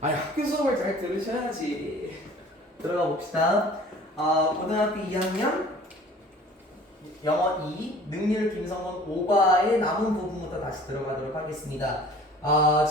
아니 학교 수업을 잘 들으셔야지. 들어가 봅시다. 고등학교 2학년 영어 2 능률 김성원 5과의 남은 부분부터 다시 들어가도록 하겠습니다.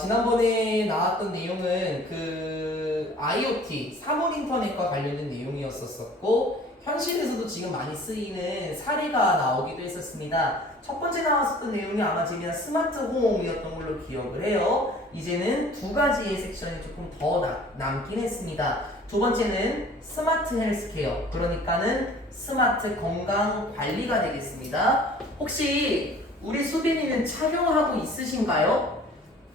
지난번에 나왔던 내용은 그 IoT, 사물 인터넷과 관련된 내용이었었고 현실에서도 지금 많이 쓰이는 사례가 나오기도 했었습니다. 첫 번째 나왔었던 내용이 아마 재미난 스마트 홈이었던 걸로 기억을 해요. 이제는 두 가지의 섹션이 조금 더 남긴 했습니다. 두 번째는 스마트 헬스케어, 그러니까는 스마트 건강 관리가 되겠습니다. 혹시 우리 수빈이는 착용하고 있으신가요?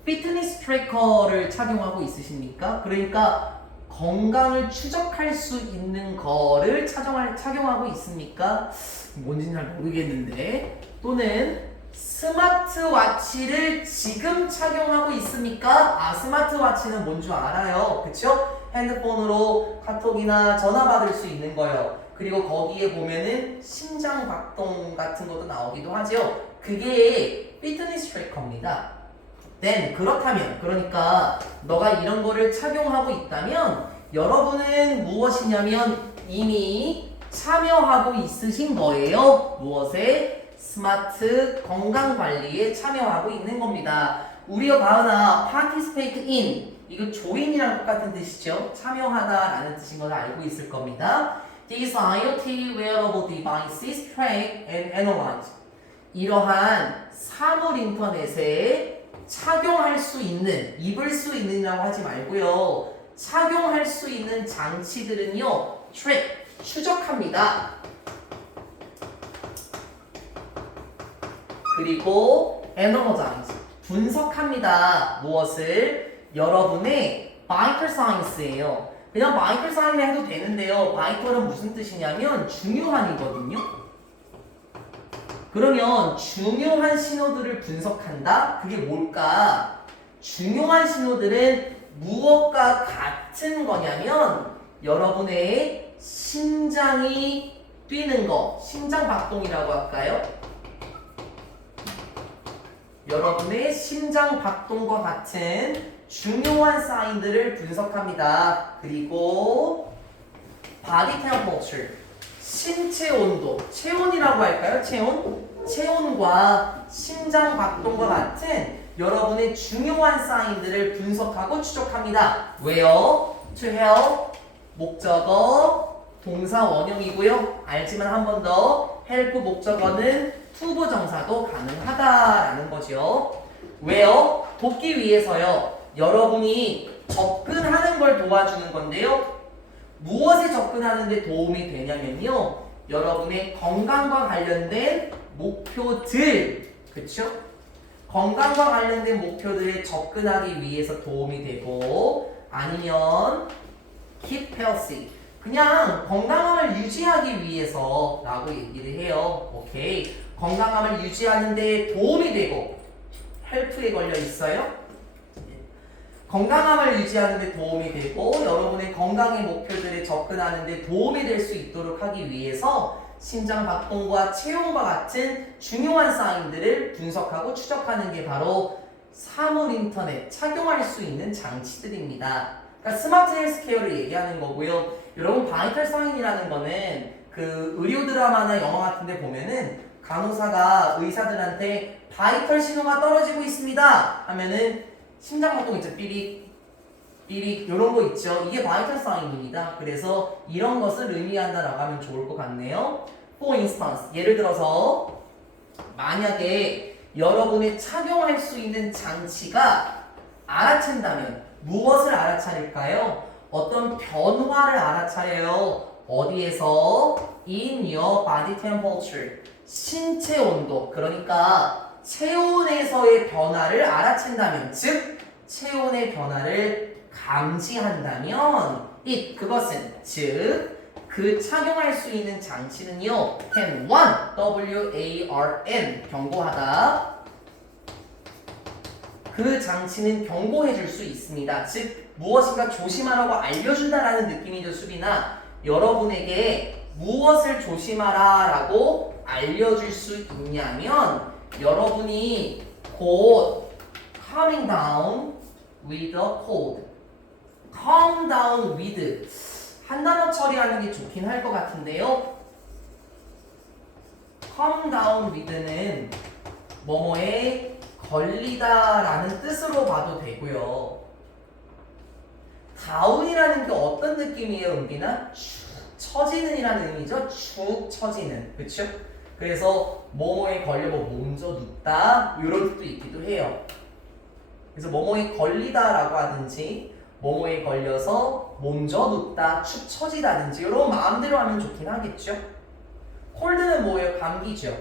피트니스 트래커를 착용하고 있으십니까? 그러니까 건강을 추적할 수 있는 거를 착용하고 있습니까? 뭔지는 잘 모르겠는데. 또는 스마트워치를 지금 착용하고 있습니까? 스마트워치는 뭔 줄 알아요. 그쵸? 핸드폰으로 카톡이나 전화 받을 수 있는 거요. 그리고 거기에 보면은 심장 박동 같은 것도 나오기도 하죠. 그게 피트니스 트래커입니다. 그렇다면, 그러니까 너가 이런 거를 착용하고 있다면 여러분은 무엇이냐면 이미 참여하고 있으신 거예요. 무엇에? 스마트 건강관리에 참여하고 있는 겁니다. 우리가 가은아 participate in, 이거 join이랑 똑같은 뜻이죠. 참여하다 라는 뜻인 걸 알고 있을 겁니다. These IoT wearable devices track and analyze, 이러한 사물 인터넷에 착용할 수 있는, 입을 수 있는이라고 하지 말고요. 착용할 수 있는 장치들은요, track, 추적합니다. 그리고 analyze, 분석합니다. 무엇을? 여러분의 vital signs예요. 그냥 vital sign 해도 되는데요. vital은 무슨 뜻이냐면 중요한이거든요. 그러면 중요한 신호들을 분석한다? 그게 뭘까? 중요한 신호들은 무엇과 같은 거냐면 여러분의 심장이 뛰는 거, 심장 박동이라고 할까요? 여러분의 심장 박동과 같은 중요한 사인들을 분석합니다. 그리고 body temperature, 신체 온도, 체온이라고 할까요? 체온과 심장 박동과 같은 여러분의 중요한 사인들을 분석하고 추적합니다. 왜요? to help, 목적어, 동사 원형이고요. 알지만 한 번 더, help 목적어는 투부정사도 가능하다라는 거죠. 왜요? 돕기 위해서요. 여러분이 접근하는 걸 도와주는 건데요. 무엇에 접근하는 데 도움이 되냐면요. 여러분의 건강과 관련된 목표들, 그쵸? 건강과 관련된 목표들에 접근하기 위해서 도움이 되고, 아니면 keep healthy, 그냥 건강함을 유지하기 위해서 라고 얘기를 해요. 오케이. 건강함을 유지하는 데 도움이 되고, 헬프에 걸려 있어요. 건강함을 유지하는 데 도움이 되고 여러분의 건강의 목표들에 접근하는 데 도움이 될 수 있도록 하기 위해서 심장 박동과 체온과 같은 중요한 사인들을 분석하고 추적하는 게 바로 사물 인터넷, 착용할 수 있는 장치들입니다. 그러니까 스마트 헬스케어를 얘기하는 거고요. 여러분 바이탈 사인이라는 거는 그 의료 드라마나 영화 같은 데 보면은 간호사가 의사들한테 바이탈 신호가 떨어지고 있습니다 하면은 심장 박동 있죠. 삐릭 삐릭 이런 거 있죠. 이게 바이탈 사인입니다. 그래서 이런 것을 의미한다라고 하면 좋을 것 같네요. For instance, 예를 들어서 만약에 여러분이 착용할 수 있는 장치가 알아챈다면 무엇을 알아차릴까요? 어떤 변화를 알아차려요. 어디에서? In your body temperature, 신체 온도, 그러니까 체온에서의 변화를 알아챈다면, 즉 체온의 변화를 감지한다면 그것은, 즉 그 착용할 수 있는 장치는요, can warn, W-A-R-N, 경고하다. 그 장치는 경고해 줄 수 있습니다. 즉 무엇인가 조심하라고 알려준다라는 느낌이죠. 수빈아, 여러분에게 무엇을 조심하라 라고 알려줄 수 있냐면 여러분이 곧 coming down with a cold, calm down with 한 단어 처리하는 게 좋긴 할 것 같은데요. calm down with는 뭐뭐에 걸리다라는 뜻으로 봐도 되고요. down이라는 게 어떤 느낌이에요, 은빈아? 축 처지는 이라는 의미죠. 축 처지는. 그쵸? 그래서 뭐뭐에 걸려 몸져 눕다 이런 뜻도 있기도 해요. 그래서 뭐뭐에 걸리다라고 하든지 뭐뭐에 걸려서 몸져 눕다, 축 처지다든지 이런 마음대로 하면 좋긴 하겠죠. 콜드는 뭐예요? 감기죠.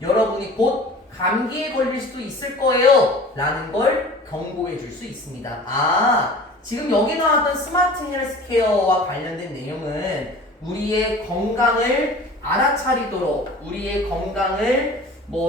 여러분이 곧 감기에 걸릴 수도 있을 거예요 라는 걸 경고해 줄 수 있습니다. 지금 여기 나왔던 스마트 헬스케어와 관련된 내용은 우리의 건강을 알아차리도록 우리의 건강을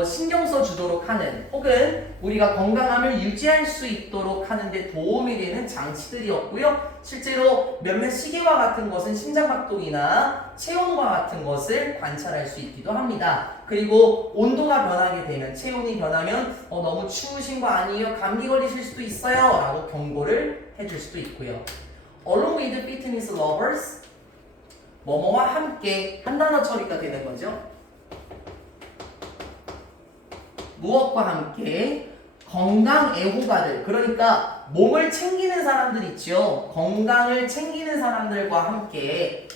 신경 써주도록 하는 혹은 우리가 건강함을 유지할 수 있도록 하는데 도움이 되는 장치들이었고요. 실제로 몇몇 시계와 같은 것은 심장박동이나 체온과 같은 것을 관찰할 수 있기도 합니다. 그리고 온도가 변하게 되면 체온이 변하면 너무 추우신 거 아니에요? 감기 걸리실 수도 있어요 라고 경고를 해줄 수도 있고요. Along with fitness lovers 뭐뭐와 함께 한 단어 처리가 되는 거죠. 무엇과 함께? 건강 애호가들, 그러니까 몸을 챙기는 사람들 있죠. 건강을 챙기는 사람들과 함께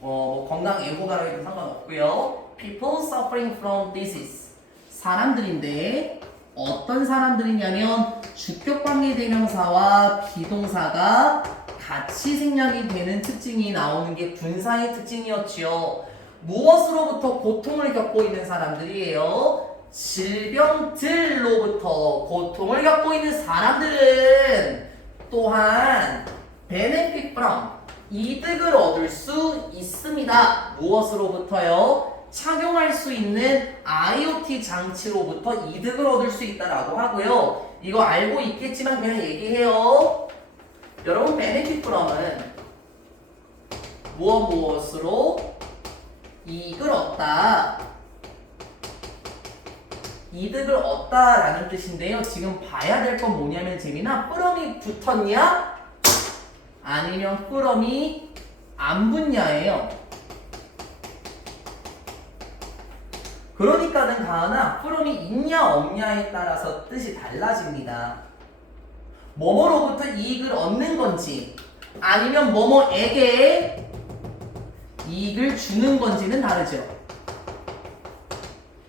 건강 애호가라고 해도 상관없고요. People suffering from disease 사람들인데 어떤 사람들이냐면 주격관계 대명사와 비동사가 같이 생략이 되는 특징이 나오는 게 분사의 특징이었지요. 무엇으로부터 고통을 겪고 있는 사람들이에요? 질병들로부터 고통을 겪고 있는 사람들은 또한 benefit from 이득을 얻을 수 있습니다. 무엇으로부터요? 착용할 수 있는 IoT 장치로부터 이득을 얻을 수 있다라고 하고요. 이거 알고 있겠지만 그냥 얘기해요. 여러분 benefit from은 무엇으로 이익을 얻다 이득을 얻다라는 뜻인데요. 지금 봐야 될 건 뭐냐면 재민아 from이 붙었냐? 아니면 from이 안 붙냐예요. 그러니까는 가은아 from이 있냐 없냐에 따라서 뜻이 달라집니다. 뭐뭐로부터 이익을 얻는 건지 아니면 뭐뭐에게 이익을 주는 건지는 다르죠.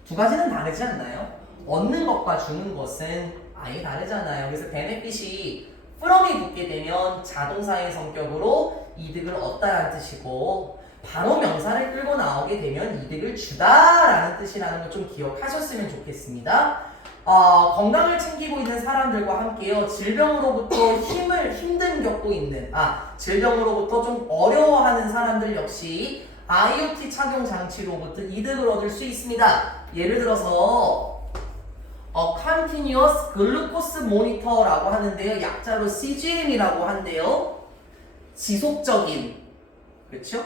두 가지는 다르지 않나요? 얻는 것과 주는 것은 아예 다르잖아요. 그래서 benefit이 from이 붙게 되면 자동사의 성격으로 이득을 얻다라는 뜻이고 바로 명사를 끌고 나오게 되면 이득을 주다라는 뜻이라는 걸 좀 기억하셨으면 좋겠습니다. 건강을 챙기고 있는 사람들과 함께요. 질병으로부터 힘든 겪고 있는 질병으로부터 좀 어려워하는 사람들 역시 IoT 착용 장치로부터 이득을 얻을 수 있습니다. 예를 들어서 Continuous Glucose Monitor라고 하는데요. 약자로 CGM이라고 한대요. 지속적인, 그렇죠?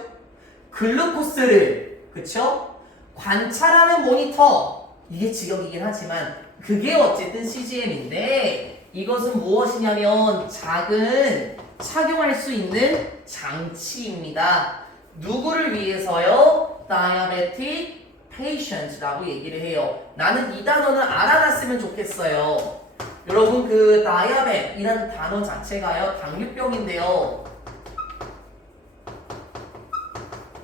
글루코스를, 그렇죠? 관찰하는 모니터. 이게 직역이긴 하지만 그게 어쨌든 CGM인데 이것은 무엇이냐면 작은 착용할 수 있는 장치입니다. 누구를 위해서요? Diabetic patient라고 얘기를 해요. 나는 이 단어는 알아놨으면 좋겠어요. 여러분 그 diabet이라는 단어 자체가요 당뇨병인데요.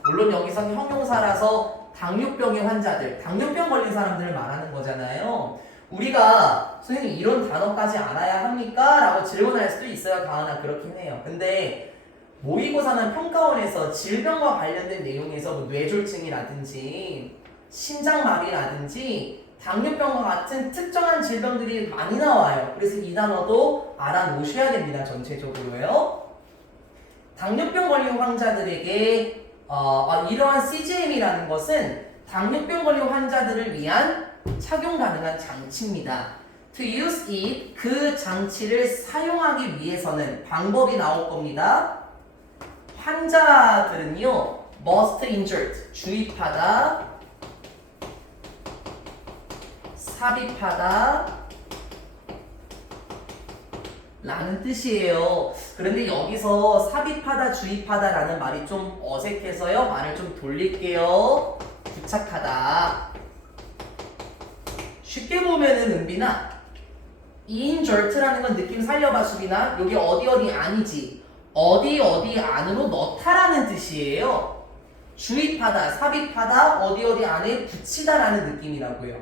물론 여기서 형용사라서 당뇨병의 환자들, 당뇨병 걸린 사람들을 말하는 거잖아요. 우리가 선생님 이런 단어까지 알아야 합니까? 라고 질문할 수도 있어요. 가은아 그렇긴 해요. 근데 모의고사나 평가원에서 질병과 관련된 내용에서 뇌졸중이라든지 심장마비라든지 당뇨병과 같은 특정한 질병들이 많이 나와요. 그래서 이 단어도 알아놓으셔야 됩니다. 전체적으로요. 당뇨병 걸린 환자들에게 이러한 CGM이라는 것은 당뇨병 걸린 환자들을 위한 착용 가능한 장치입니다. To use it, 그 장치를 사용하기 위해서는 방법이 나올 겁니다. 환자들은요, must insert, 주입하다, 삽입하다, 라는 뜻이에요. 그런데 여기서 삽입하다, 주입하다 라는 말이 좀 어색해서요. 말을 좀 돌릴게요. 부착하다. 쉽게 보면은 은빈아, insert라는 건 느낌 살려봐 수빈아. 여기 어디 어디 아니지. 어디 어디 안으로 넣다라는 뜻이에요. 주입하다, 삽입하다, 어디 어디 안에 붙이다라는 느낌이라고요.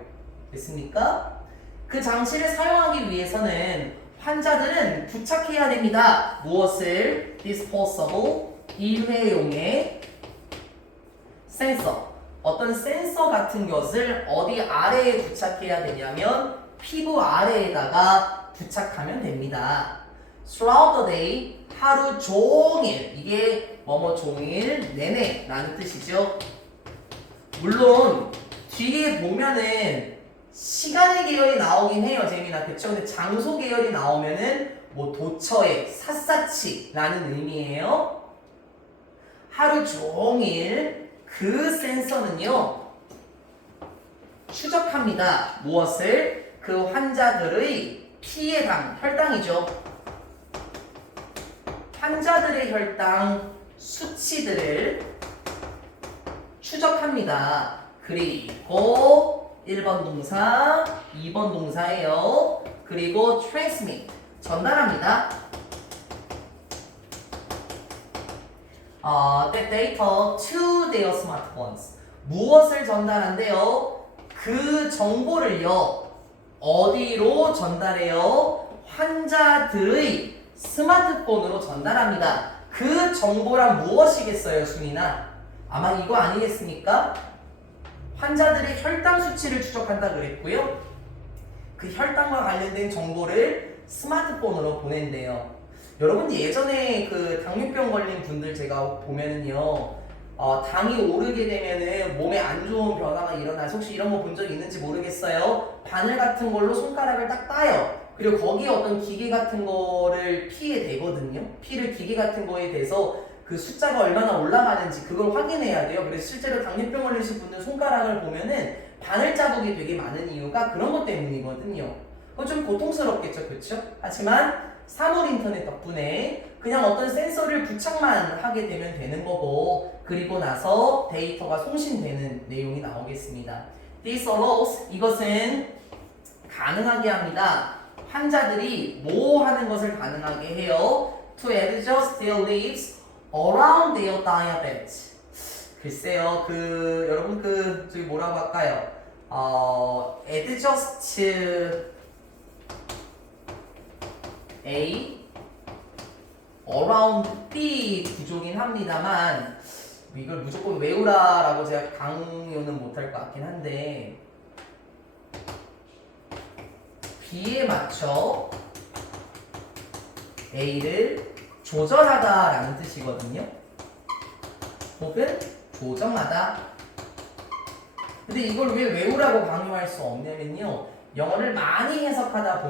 됐습니까? 그 장치를 사용하기 위해서는 환자들은 부착해야 됩니다. 무엇을? disposable, 일회용의 센서. 어떤 센서 같은 것을 어디 아래에 부착해야 되냐면 피부 아래에다가 부착하면 됩니다. throughout the day, 하루 종일. 이게 뭐뭐 종일 내내 라는 뜻이죠. 물론 뒤에 보면은 시간의 계열이 나오긴 해요, 재민아. 그쵸? 근데 장소 계열이 나오면은 뭐 도처에, 샅샅이 라는 의미예요. 하루 종일 그 센서는요, 추적합니다. 무엇을? 그 환자들의 피의 당, 혈당이죠. 환자들의 혈당 수치들을 추적합니다. 그리고 1번 동사, 2번 동사예요. 그리고 transmit, 전달합니다. That data to their smartphones. 무엇을 전달한대요? 그 정보를요. 어디로 전달해요? 환자들의 스마트폰으로 전달합니다. 그 정보란 무엇이겠어요, 순이나? 아마 이거 아니겠습니까? 환자들의 혈당 수치를 추적한다 그랬고요. 그 혈당과 관련된 정보를 스마트폰으로 보낸대요. 여러분 예전에 그 당뇨병 걸린 분들 제가 보면은요, 당이 오르게 되면은 몸에 안 좋은 변화가 일어나서 혹시 이런 거 본 적 있는지 모르겠어요. 바늘 같은 걸로 손가락을 딱 따요. 그리고 거기에 어떤 기계 같은 거를 피에 대거든요. 피를 기계 같은 거에 대서 그 숫자가 얼마나 올라가는지 그걸 확인해야 돼요. 그래서 실제로 당뇨병 걸리신 분들 손가락을 보면은 바늘 자국이 되게 많은 이유가 그런 것 때문이거든요. 그건 좀 고통스럽겠죠, 그렇죠? 하지만 사물 인터넷 덕분에 그냥 어떤 센서를 부착만 하게 되면 되는 거고, 그리고 나서 데이터가 송신되는 내용이 나오겠습니다. This allows, 이것은 가능하게 합니다. 환자들이 뭐 하는 것을 가능하게 해요? To adjust their lives around their diabetes. 글쎄요, 여러분 저기 뭐라고 할까요? adjust A around B 구조긴 합니다만 이걸 무조건 외우라라고 제가 강요는 못할 것 같긴 한데 B에 맞춰 A를 조절하다라는 뜻이거든요. 혹은 조정하다. 근데 이걸 왜 외우라고 강요할 수 없냐면요, 영어를 많이 해석하다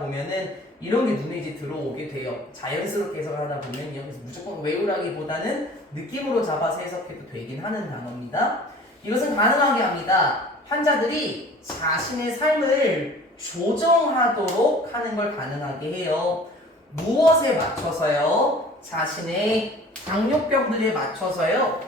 보면은 이런 게 눈에 이제 들어오게 돼요. 자연스럽게 해석을 하다 보면요. 그래서 무조건 외우라기보다는 느낌으로 잡아서 해석해도 되긴 하는 단어입니다. 이것은 가능하게 합니다. 환자들이 자신의 삶을 조정하도록 하는 걸 가능하게 해요. 무엇에 맞춰서요? 자신의 당뇨병들에 맞춰서요.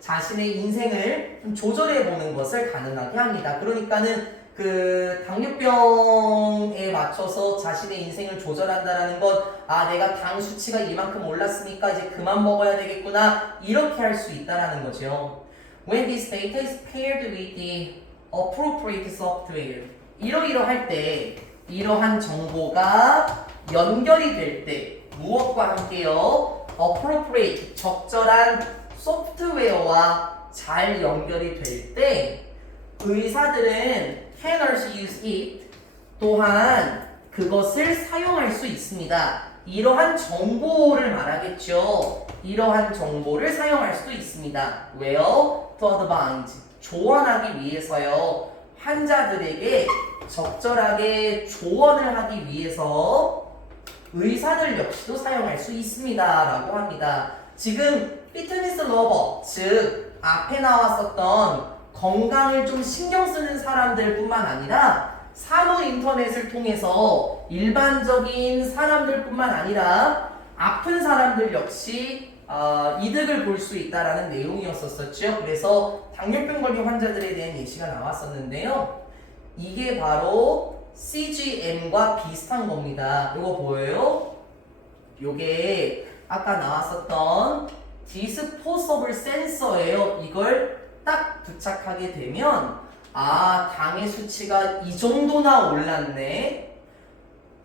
자신의 인생을 좀 조절해 보는 것을 가능하게 합니다. 그러니까는 그 당뇨병에 맞춰서 자신의 인생을 조절한다라는 건, 내가 당 수치가 이만큼 올랐으니까 이제 그만 먹어야 되겠구나, 이렇게 할 수 있다라는 거죠. When this data is paired with the appropriate software, 이러할 때, 이러한 정보가 연결이 될 때 무엇과 함께요? appropriate, 적절한 소프트웨어와 잘 연결이 될 때 의사들은 can also use it, 또한 그것을 사용할 수 있습니다. 이러한 정보를 말하겠죠. 이러한 정보를 사용할 수도 있습니다. 왜요? To advise, 조언하기 위해서요. 환자들에게 적절하게 조언을 하기 위해서 의사들 역시도 사용할 수 있습니다 라고 합니다. 지금 피트니스 러버, 즉 앞에 나왔었던 건강을 좀 신경 쓰는 사람들 뿐만 아니라 사무 인터넷을 통해서 일반적인 사람들뿐만 아니라 아픈 사람들 역시 이득을 볼 수 있다라는 내용이었었죠. 그래서 당뇨병 걸린 환자들에 대한 예시가 나왔었는데요. 이게 바로 CGM과 비슷한 겁니다. 이거 보여요? 요게 아까 나왔었던 디스포서블 센서예요. 이걸 딱 부착하게 되면 당의 수치가 이 정도나 올랐네.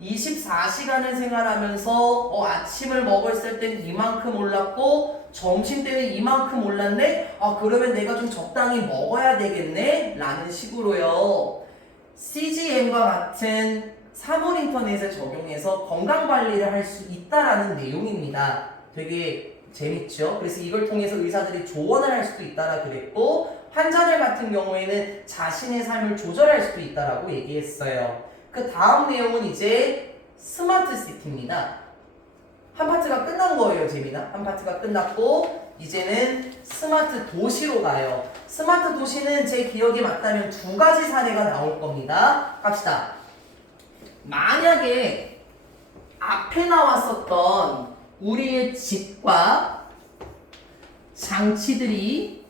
24시간을 생활하면서 아침을 먹었을 땐 이만큼 올랐고 점심 때는 이만큼 올랐네. 그러면 내가 좀 적당히 먹어야 되겠네 라는 식으로요. CGM과 같은 사물 인터넷을 적용해서 건강관리를 할 수 있다라는 내용입니다. 되게 재밌죠? 그래서 이걸 통해서 의사들이 조언을 할 수도 있다라 그랬고, 환자들 같은 경우에는 자신의 삶을 조절할 수도 있다라고 얘기했어요. 그 다음 내용은 이제 스마트 시티입니다. 한 파트가 끝난 거예요, 재미나. 한 파트가 끝났고 이제는 스마트 도시로 가요. 스마트 도시는 제 기억에 맞다면 두 가지 사례가 나올 겁니다. 갑시다. 만약에 앞에 나왔었던 우리의 집과 장치들이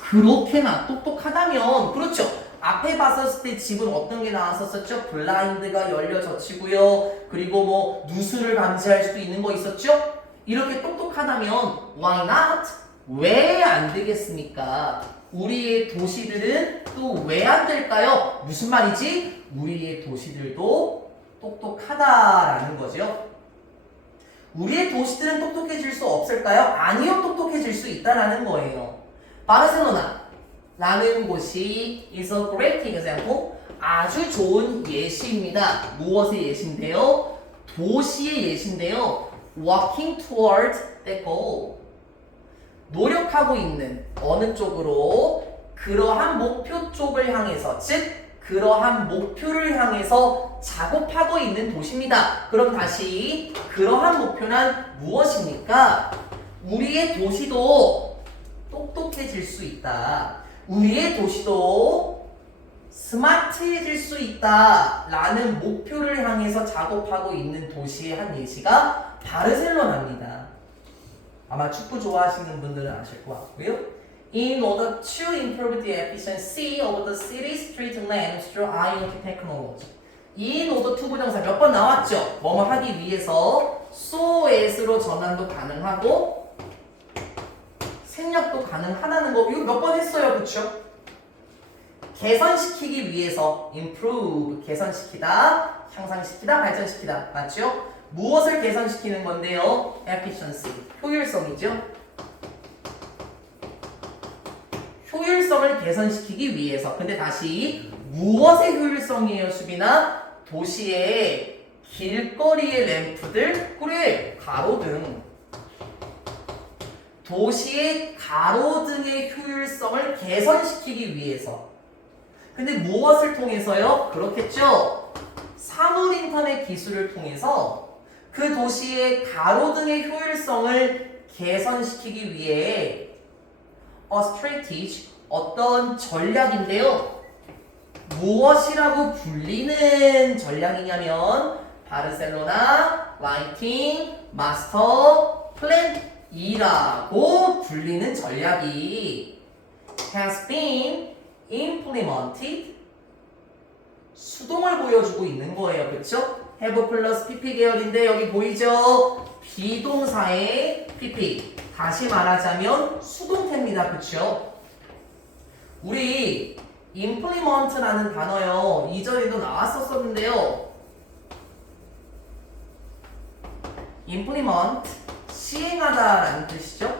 그렇게나 똑똑하다면, 그렇죠. 앞에 봤었을 때 집은 어떤 게 나왔었죠? 블라인드가 열려 젖히고요. 그리고 뭐 누수를 감지할 수도 있는 거 있었죠? 이렇게 똑똑하다면 why not? 왜 안 되겠습니까? 우리의 도시들은 또 왜 안 될까요? 무슨 말이지? 우리의 도시들도 똑똑하다라는 거죠. 우리의 도시들은 똑똑해질 수 없을까요? 아니요, 똑똑해질 수 있다라는 거예요. 바르셀로나라는 곳이 is a great example. 아주 좋은 예시입니다. 무엇의 예시인데요? 도시의 예시인데요. Walking toward the goal. 노력하고 있는 어느 쪽으로? 그러한 목표 쪽을 향해서, 즉 그러한 목표를 향해서 작업하고 있는 도시입니다. 그럼 다시 그러한 목표는 무엇입니까? 우리의 도시도 똑똑해질 수 있다. 우리의 도시도 스마트해질 수 있다 라는 목표를 향해서 작업하고 있는 도시의 한 예시가 바르셀로나입니다. 아마 축구 좋아하시는 분들은 아실 것 같고요. In order to improve the efficiency of the city street lamps through IoT technology. in order to 부정사 몇 번 나왔죠? 뭐뭐 하기 위해서 so as로 전환도 가능하고 생략도 가능하다는 거, 이거 몇 번 했어요, 그쵸? 개선시키기 위해서 improve, 개선시키다, 향상시키다, 발전시키다, 맞죠? 무엇을 개선시키는 건데요? efficiency, 효율성이죠? 효율성을 개선시키기 위해서. 근데 다시 무엇의 효율성이에요, 수빈아? 도시의 길거리의 램프들, 그래, 가로등. 도시의 가로등의 효율성을 개선시키기 위해서. 근데 무엇을 통해서요? 그렇겠죠? 사물 인터넷 기술을 통해서 그 도시의 가로등의 효율성을 개선시키기 위해 a strategy, 어떤 전략인데요. 무엇이라고 불리는 전략이냐면 바르셀로나 라이팅 마스터 플랜이라고 불리는 전략이 has been implemented, 수동을 보여주고 있는 거예요. 그쵸? have 플러스 pp 계열인데 여기 보이죠? 비동사의 pp. 다시 말하자면 수동태입니다. 그쵸? 우리 implement라는 단어요. 이전에도 나왔었는데요. implement, 시행하다라는 뜻이죠.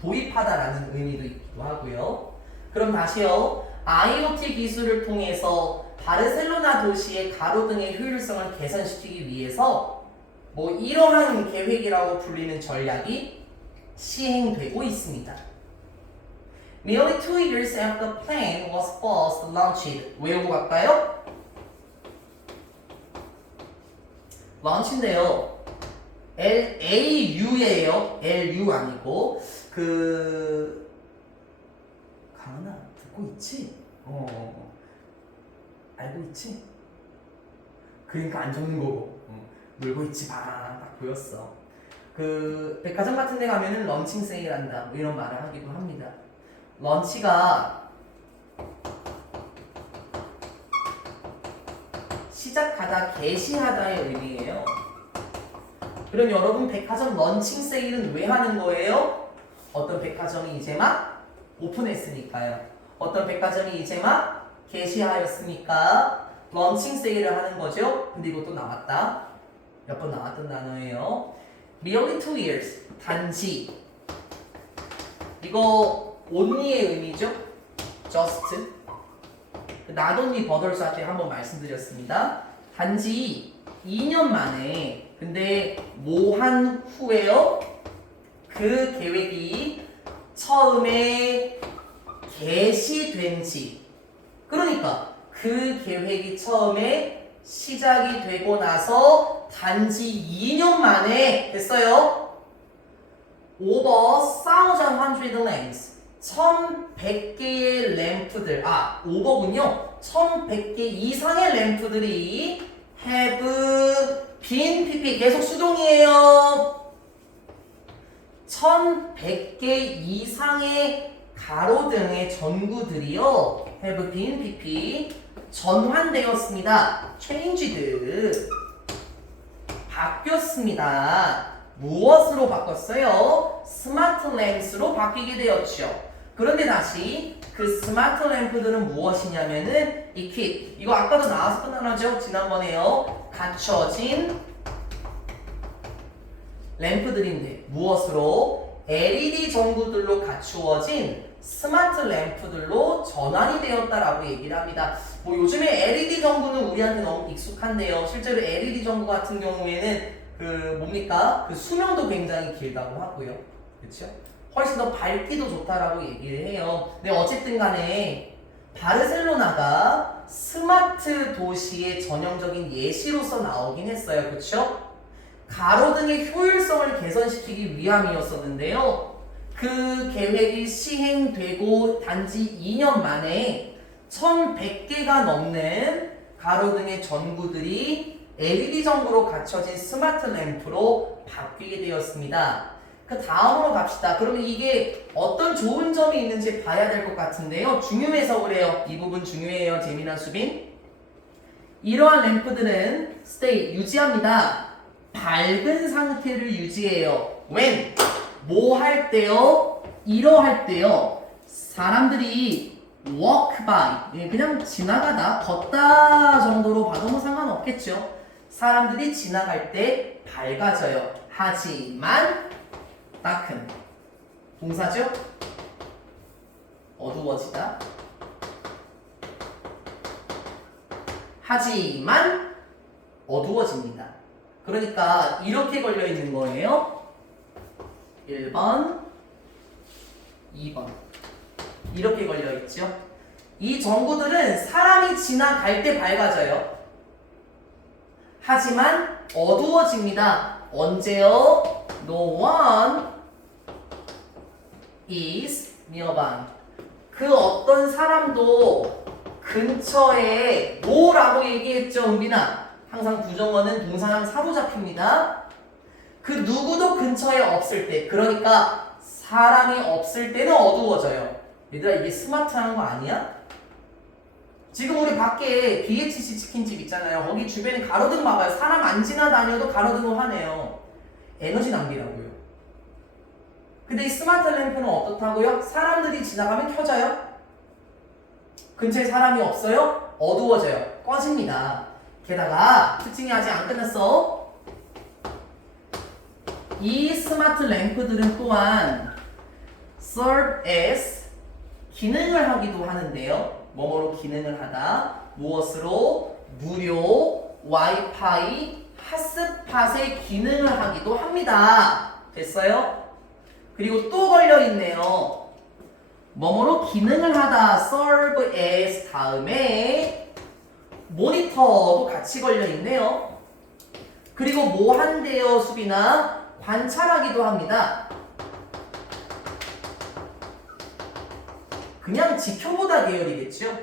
도입하다라는 의미도 있기도 하고요. 그럼 다시요. IoT 기술을 통해서 바르셀로나 도시의 가로등의 효율성을 개선시키기 위해서 뭐 이러한 계획이라고 불리는 전략이 시행되고 있습니다. Nearly 2 years after the plan was first launched. 외우고 갈까요? launch인데요. LAU예요. LU 아니고 강은아 듣고 있지? 알고 있지? 그러니까 안 적는 거고 놀고 있지 마. 딱 보였어. 그 백화점 같은 데 가면은 런칭 세일한다 뭐 이런 말을 하기도 합니다. 런치가 시작하다, 개시하다의 의미예요. 그럼 여러분 백화점 런칭 세일은 왜 하는 거예요? 어떤 백화점이 이제 막 오픈했으니까요. 어떤 백화점이 이제 막 개시하였으니까 런칭 세일을 하는 거죠. 근데 이것도 나왔다. 몇 번 나왔던 단어예요. Merely 2 years. 단지. 이거 only의 의미죠. just. not only butter's 할 때 한번 말씀드렸습니다. 단지 2년 만에 근데 뭐 한 후에요? 그 계획이 처음에 개시된 지 그러니까 그 계획이 처음에 시작이 되고 나서 단지 2년 만에 됐어요. over 1,100 lamps 1,100개의 램프들 over군요. 1,100개 이상의 램프들이 have been pp 계속 수동이에요. 1,100개 이상의 가로등의 전구들이요 have been pp 전환되었습니다. changed 바뀌었습니다. 무엇으로 바꿨어요? 스마트 램프로 바뀌게 되었죠. 그런데 다시 그 스마트 램프들은 무엇이냐면은 equip 이거 아까도 나왔었던 단어죠. 지난번에요. 갖춰진 램프들인데 무엇으로? LED 전구들로 갖추어진 스마트 램프들로 전환이 되었다라고 얘기를 합니다. 뭐 요즘에 LED 전구는 우리한테 너무 익숙한데요. 실제로 LED 전구 같은 경우에는 그 뭡니까? 그 수명도 굉장히 길다고 하고요. 그렇죠? 훨씬 더 밝기도 좋다라고 얘기를 해요. 근데 어쨌든 간에 바르셀로나가 스마트 도시의 전형적인 예시로서 나오긴 했어요. 그렇죠? 가로등의 효율성을 개선시키기 위함이었었는데요. 그 계획이 시행되고 단지 2년 만에 1,100개가 넘는 가로등의 전구들이 LED 전구로 갖춰진 스마트 램프로 바뀌게 되었습니다. 그 다음으로 갑시다. 그러면 이게 어떤 좋은 점이 있는지 봐야 될 것 같은데요. 중요해서 그래요. 이 부분 중요해요. 재미난 수빈. 이러한 램프들은 stay 유지합니다. 밝은 상태를 유지해요. when? 뭐 할 때요? 이러할 때요. 사람들이 walk by 그냥 지나가다 걷다 정도로 봐도 뭐 상관없겠죠. 사람들이 지나갈 때 밝아져요. 하지만 darken 동사죠? 어두워지다. 하지만 어두워집니다. 그러니까 이렇게 걸려 있는 거예요. 1번, 2번. 이렇게 걸려 있죠. 이 전구들은 사람이 지나갈 때 밝아져요. 하지만 어두워집니다. 언제요? No one is nearby. 그 어떤 사람도 근처에 뭐라고 얘기했죠, 은빈아? 항상 부정어는 동사랑 사로잡힙니다. 그 누구도 근처에 없을 때, 그러니까 사람이 없을 때는 어두워져요. 얘들아, 이게 스마트한 거 아니야? 지금 우리 밖에 BHC 치킨집 있잖아요. 거기 주변에 가로등 봐봐요. 사람 안 지나다녀도 가로등을 하네요. 에너지 낭비라고요. 근데 이 스마트 램프는 어떻다고요? 사람들이 지나가면 켜져요. 근처에 사람이 없어요? 어두워져요. 꺼집니다. 게다가 특징이 아직 안 끝났어. 이 스마트 램프들은 또한 serve as 기능을 하기도 하는데요. 뭐뭐로 기능을 하다. 무엇으로? 무료 와이파이 핫스팟의 기능을 하기도 합니다. 됐어요? 그리고 또 걸려있네요. 뭐뭐로 기능을 하다 serve as 다음에 모니터도 같이 걸려있네요. 그리고 뭐 한대요, 수빈아? 관찰하기도 합니다. 그냥 지켜보다 계열이겠죠?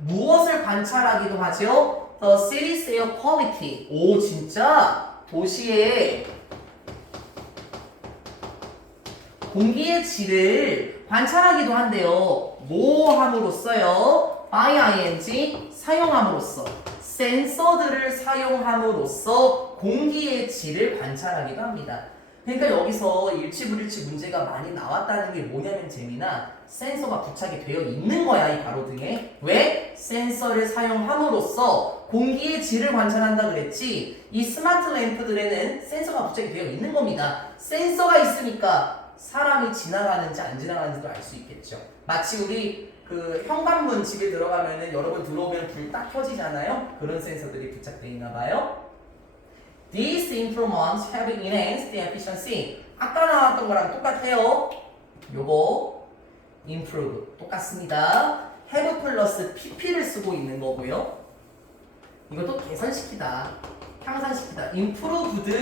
무엇을 관찰하기도 하죠? The city's air quality. 오, 진짜 도시의 공기의 질을 관찰하기도 한대요. 뭐 함으로써요? by ing 사용함으로써 센서들을 사용함으로써 공기의 질을 관찰하기도 합니다. 그러니까 여기서 일치불일치 문제가 많이 나왔다는 게 뭐냐면 재미나 센서가 부착이 되어 있는 거야 이 가로등에. 왜? 센서를 사용함으로써 공기의 질을 관찰한다 그랬지. 이 스마트 램프들에는 센서가 부착이 되어 있는 겁니다. 센서가 있으니까 사람이 지나가는지 안 지나가는지도 알 수 있겠죠. 마치 우리 그 현관문 집에 들어가면은 여러분 들어오면 불 딱 켜지잖아요. 그런 센서들이 부착되어 있나 봐요. These improvements have enhanced the efficiency. 아까 나왔던 거랑 똑같아요. 요거 improve 똑같습니다. have 플러스 pp를 쓰고 있는 거고요. 이것도 개선시키다, 향상시키다. improved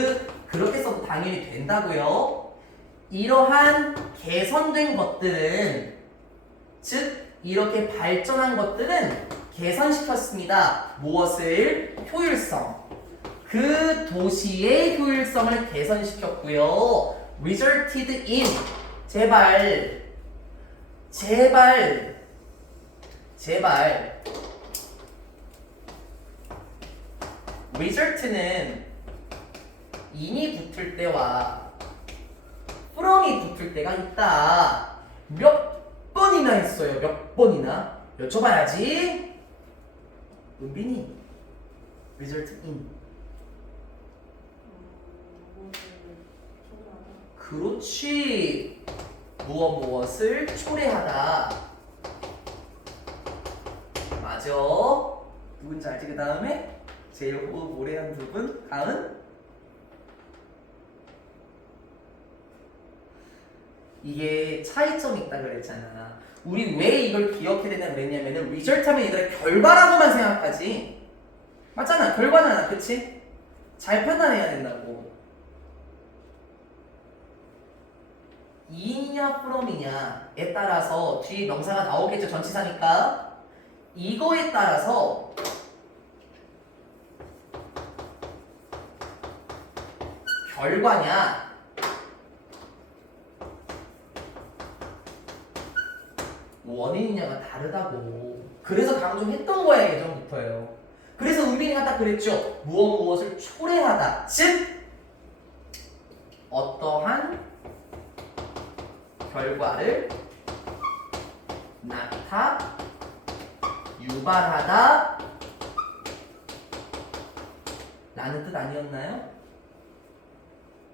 그렇게 써도 당연히 된다고요. 이러한 개선된 것들은, 즉 이렇게 발전한 것들은 개선시켰습니다. 무엇을? 효율성. 그 도시의 효율성을 개선시켰고요. resulted in. 제발 result는 in이 붙을 때와 from이 붙을 때가 있다. 몇 번이나 했어요. 몇 번이나 여쭤봐야지. 은빈이 result in. 그렇지. 무엇을 초래하다. 맞아. 누군지 알지? 그 다음에 제일 호흡 오래 한 두 분. 다음. 이게 차이점이 있다 그랬잖아. 우리 왜 이걸 기억해야 되냐 그랬냐면은 result 하면 얘들아 결과라고만 생각하지. 맞잖아. 결과잖아. 그치? 잘 판단해야 된다고. 이냐 from이냐에 따라서 뒤에 명사가 나오겠죠. 전치사니까. 이거에 따라서 결과냐 원인이냐가 다르다고. 그래서 강조했던 거야 예전부터요. 그래서 은빈이가 딱 그랬죠. 무엇을 초래하다. 즉 어떠한 결과를 유발하다 라는 뜻 아니었나요?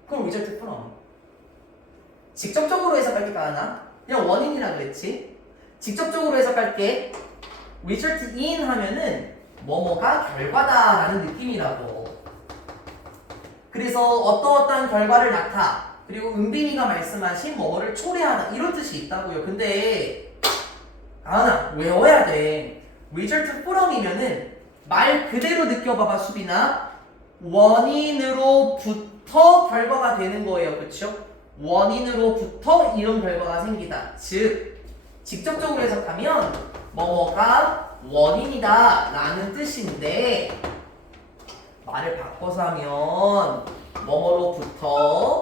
그럼 result from. 직접적으로 해석할게 가나? 그냥 원인이라 그랬지. 직접적으로 해석할게. result in 하면은 뭐뭐가 결과다라는 느낌이라고. 그래서 어떠어떠한 결과를 그리고 은빈이가 말씀하신 뭐뭐를 초래하다 이런 뜻이 있다고요. 근데 아나 외워야 돼. result from이면은 말 그대로 느껴봐봐 수빈아. 원인으로부터 결과가 되는 거예요. 그쵸? 원인으로부터 이런 결과가 생기다. 즉 직접적으로 해석하면 뭐뭐가 원인이다 라는 뜻인데 말을 바꿔서 하면 뭐뭐로부터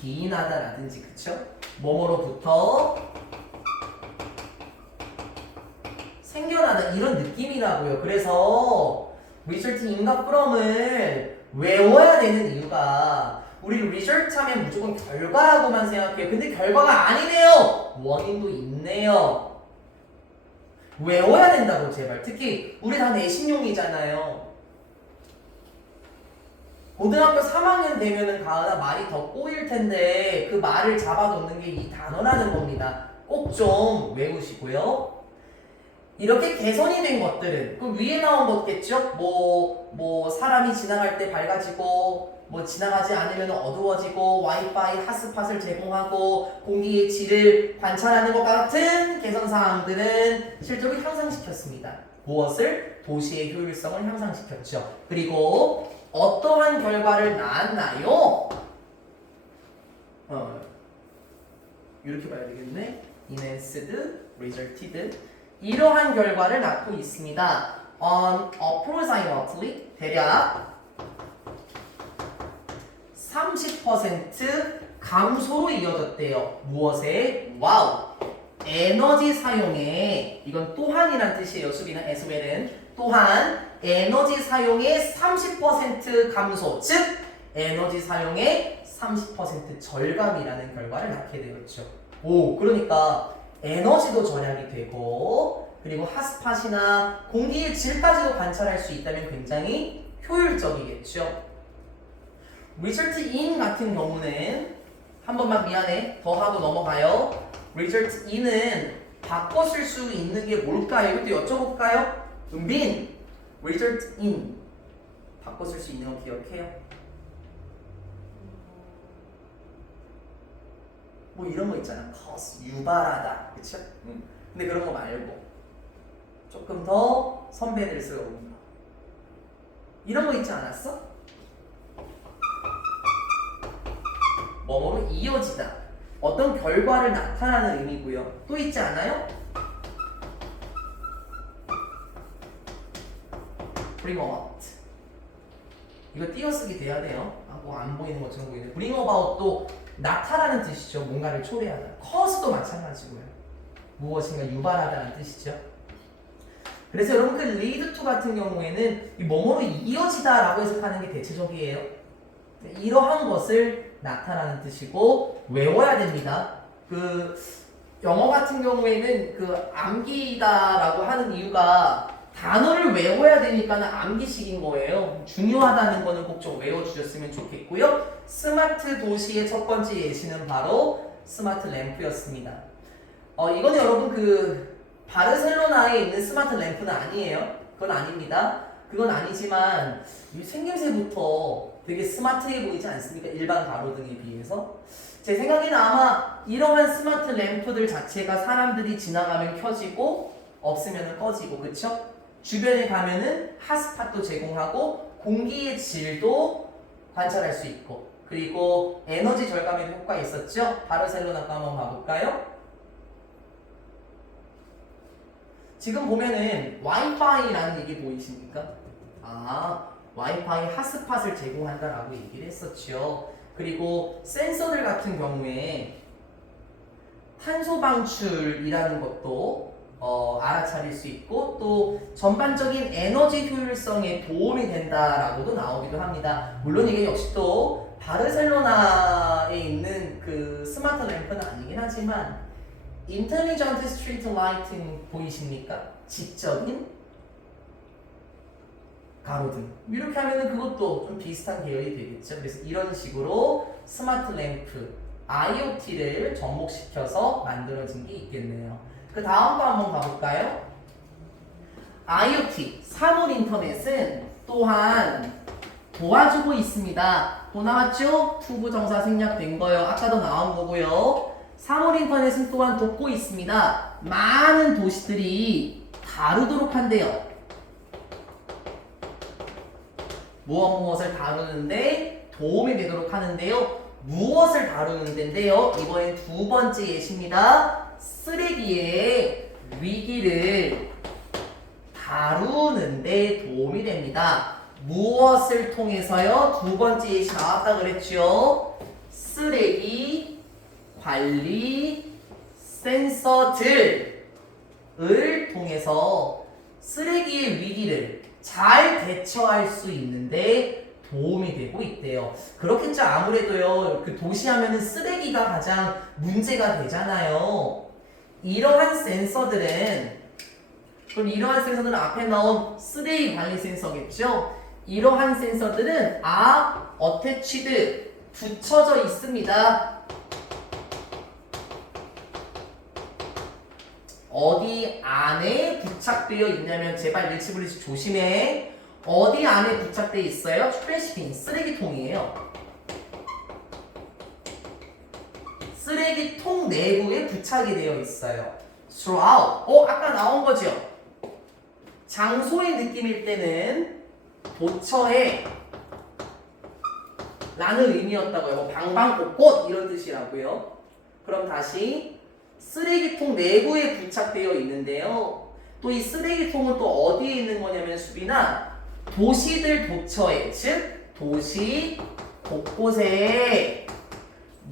기인하다라든지 그쵸? 뭐뭐로부터 생겨나다 이런 느낌이라고요. 그래서 result in과 from을 외워야 되는 이유가 우리 result 하면 무조건 결과라고만 생각해요. 근데 결과가 아니네요. 원인도 있네요. 외워야 된다고 제발. 특히 우리 다 내신용이잖아요. 고등학교 3학년 되면은 가은아 말이 더 꼬일 텐데 그 말을 잡아놓는 게 이 단어라는 겁니다. 꼭 좀 외우시고요. 이렇게 개선이 된 것들은 그 위에 나온 거겠죠? 뭐 사람이 지나갈 때 밝아지고 뭐 지나가지 않으면 어두워지고 와이파이 핫스팟을 제공하고 공기의 질을 관찰하는 것 같은 개선사항들은 실제로 향상시켰습니다. 무엇을? 도시의 효율성을 향상시켰죠. 그리고 어떠한 결과를 낳았나요? 이렇게 봐야 되겠네. enhanced, resulted 이러한 결과를 낳고 있습니다. approximately 대략 30% 감소로 이어졌대요. 무엇에? 와우. 에너지 사용에 이건 또한이란 뜻이에요. 수비는 as well은 또한 에너지 사용의 30% 감소, 즉 에너지 사용의 30% 절감이라는 결과를 낳게 되었죠. 오, 그러니까 에너지도 절약이 되고 그리고 핫스팟이나 공기의 질까지도 관찰할 수 있다면 굉장히 효율적이겠죠. result in 같은 경우는 한 번만 미안해 더 하고 넘어가요. result in은 바꿔 쓸 수 있는 게 뭘까요? 이것도 여쭤볼까요? 은빈 result in 바꿔 쓸 수 있는 거 기억해요? 뭐 이런 거 있잖아. cause 유발하다, 그쵸? 근데 그런 거 말고 조금 더 선배들스러운 거 이런 거 있지 않았어? 뭐뭐로 이어지다 어떤 결과를 나타나는 의미고요. 또 있지 않아요? bring about 이거 띄어쓰기 돼야 돼요. 뭐 안 보이는 것처럼 보이는데 bring about도 나타나는 뜻이죠. 뭔가를 초래하다. cause도 마찬가지고요. 무엇인가 유발하다는 뜻이죠. 그래서 여러분 그 lead to 같은 경우에는 이 뭐뭐로 이어지다라고 해석하는 게 대체적이에요. 이러한 것을 나타나는 뜻이고 외워야 됩니다. 그 영어 같은 경우에는 그 암기다라고 하는 이유가 단어를 외워야 되니까는 암기식인 거예요. 중요하다는 거는 꼭 좀 외워주셨으면 좋겠고요. 스마트 도시의 첫 번째 예시는 바로 스마트 램프였습니다. 이건 여러분 그 바르셀로나에 있는 스마트 램프는 아니에요. 그건 아닙니다. 그건 아니지만 이 생김새부터 되게 스마트해 보이지 않습니까? 일반 가로등에 비해서. 제 생각에는 아마 이러한 스마트 램프들 자체가 사람들이 지나가면 켜지고 없으면 꺼지고, 그쵸? 주변에 가면은 핫스팟도 제공하고 공기의 질도 관찰할 수 있고 그리고 에너지 절감에도 효과가 있었죠? 바르셀로나 거 한번 봐볼까요? 지금 보면은 와이파이라는 얘기 보이십니까? 아, 와이파이 핫스팟을 제공한다라고 얘기를 했었죠. 그리고 센서들 같은 경우에 탄소 방출이라는 것도 알아차릴 수 있고 또 전반적인 에너지 효율성에 도움이 된다라고도 나오기도 합니다. 물론 이게 역시 또 바르셀로나에 있는 그 스마트 램프는 아니긴 하지만 인텔리전트 스트리트 라이팅 보이십니까? 지적인 가로등 이렇게 하면은 그것도 좀 비슷한 계열이 되겠죠. 그래서 이런 식으로 스마트 램프 IoT를 접목시켜서 만들어진 게 있겠네요. 그 다음 거 한번 가볼까요? IoT 사물 인터넷은 또한 도와주고 있습니다. 또 나왔죠? 투부정사 생략된 거요. 아까도 나온 거고요. 사물 인터넷은 또한 돕고 있습니다. 많은 도시들이 다루도록 한대요. 무엇을 다루는데 도움이 되도록 하는데요. 무엇을 다루는 데인데요. 이번엔 두 번째 예시입니다. 쓰레기의 위기를 다루는데 도움이 됩니다. 무엇을 통해서요? 두 번째 예시 나왔다 그랬죠. 쓰레기 관리 센서들을 통해서 쓰레기의 위기를 잘 대처할 수 있는데 도움이 되고 있대요. 그렇겠죠. 아무래도요. 그 도시하면은 쓰레기가 가장 문제가 되잖아요. 이러한 센서들은 그럼 이러한 센서들은 앞에 나온 쓰레기 관리 센서겠죠. 이러한 센서들은 attached 붙여져 있습니다. 어디 안에 부착되어 있냐면 제발 일치분리식 조심해. 어디 안에 부착되어 있어요? 트래시빈 쓰레기통이에요. 쓰레기통 내부에 부착이 되어 있어요. throughout 아까 나온 거죠. 장소의 느낌일 때는 도처에 라는 의미였다고요. 뭐 방방곳곳 이런 뜻이라고요. 그럼 다시 쓰레기통 내부에 부착되어 있는데요. 또 이 쓰레기통은 또 어디에 있는 거냐면 수빈아, 도시들 도처에, 즉 도시 곳곳에